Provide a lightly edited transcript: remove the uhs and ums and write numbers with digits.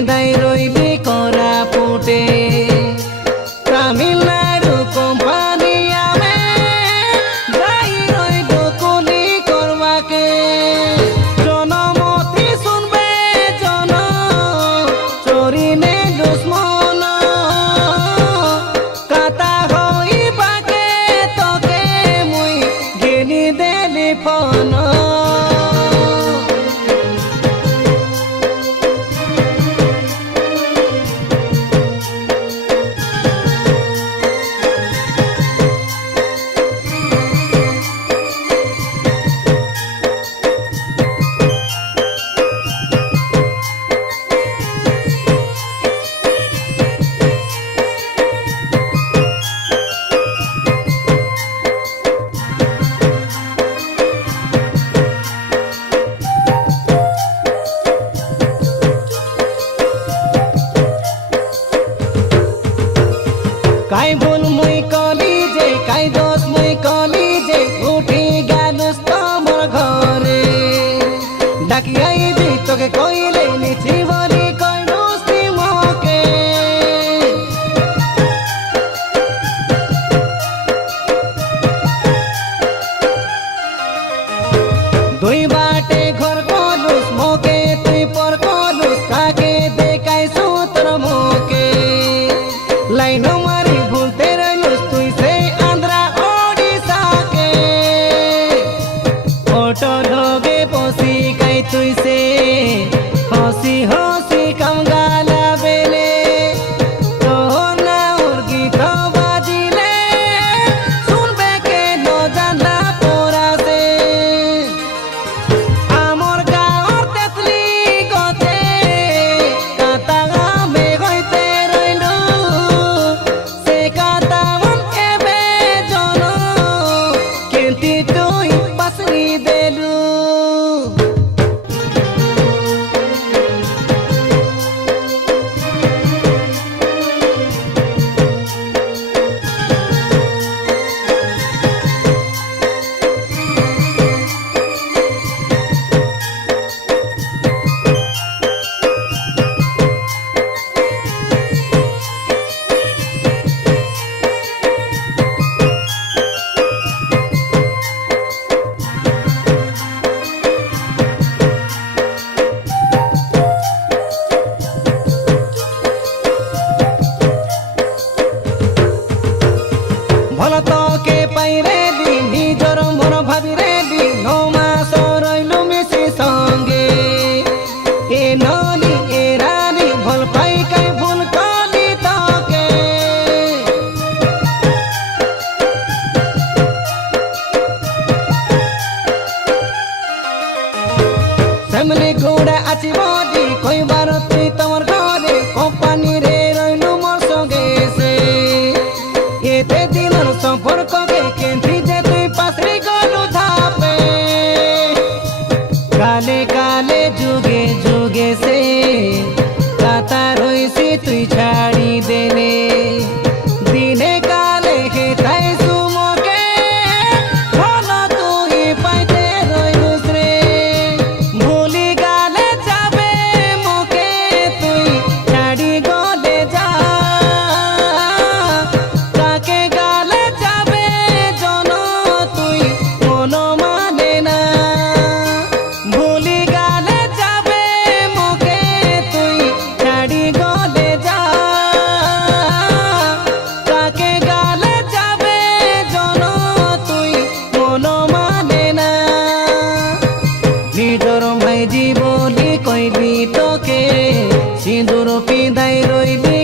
পিঁধাই রইলি কোরাপুটে Tamil Nadu company আমি যাই রইল কুলি করবাকে জনমতি শুনবে জন চরিনে দুশ্মন কাতা হইবাকে তোকে মুই গেলি দেলি ফোন কাই ভুল মুই কলি যে কাই দোষ মুই কলি যে উঠি গেলুস তোমার ঘরে ডাকি আইবি তোকে কইলে নিচি বলি কইলুস মোকে দুই বাটে ঘর কলুস মোকে তুই পর কলুস কাকে দেখাই সুতর মোকে লাইন মারি ভুলতে রইলুস তুই সে আন্ধ্রা ওড়িশা কে অটো ঢোকে বসি কাই তুই সে হসি হসি কমগালা বেলে তোর না ওর গীত বাজিলে শুনবে কে ন জানলা পড়াছে আমার গাঁর তেতলি গতে কাতা গামে হইতে রইল সে কাতা মন এবে জন কিন্তু তুই পাসনি দেলু ভাল তোকে পাইরে দি নিজর মন ভাবিরে দি 9 মাস রইলু মিশি সঙ্গে এ নলি এ রানী ভাল পাই কাই ভুল কলি তোকে ফ্যামিলি ঘোড়া আছি বলি কইবার তুই তোমার ঘরে কোম্পানি রে রইলু মোর সঙ্গে সে এতে দিনের সম্পর্ককে কেন্দ্রি যে তুই পাশে গলু ধাপে কালে কালে যুগে যুগে সে কাতা রইছি তুই ছাড়ি দেলে দিনে কালে হেতাই সুমকে ভালো তুই পাইতে রইলুস রে ভুলি গালে যাবে মোকে তুই ছাড়ি গলে যা কাকে গালে যাবে জন তুই মন মানে না ভুলি গালে যাবে মোকে তুই ছাড়ি গলে যা কাকে গালে যাবে জন তুই মন মানে না নিজর মাইজি বলি কইলি তোকে সিঁদুর পিঁধাই রইলি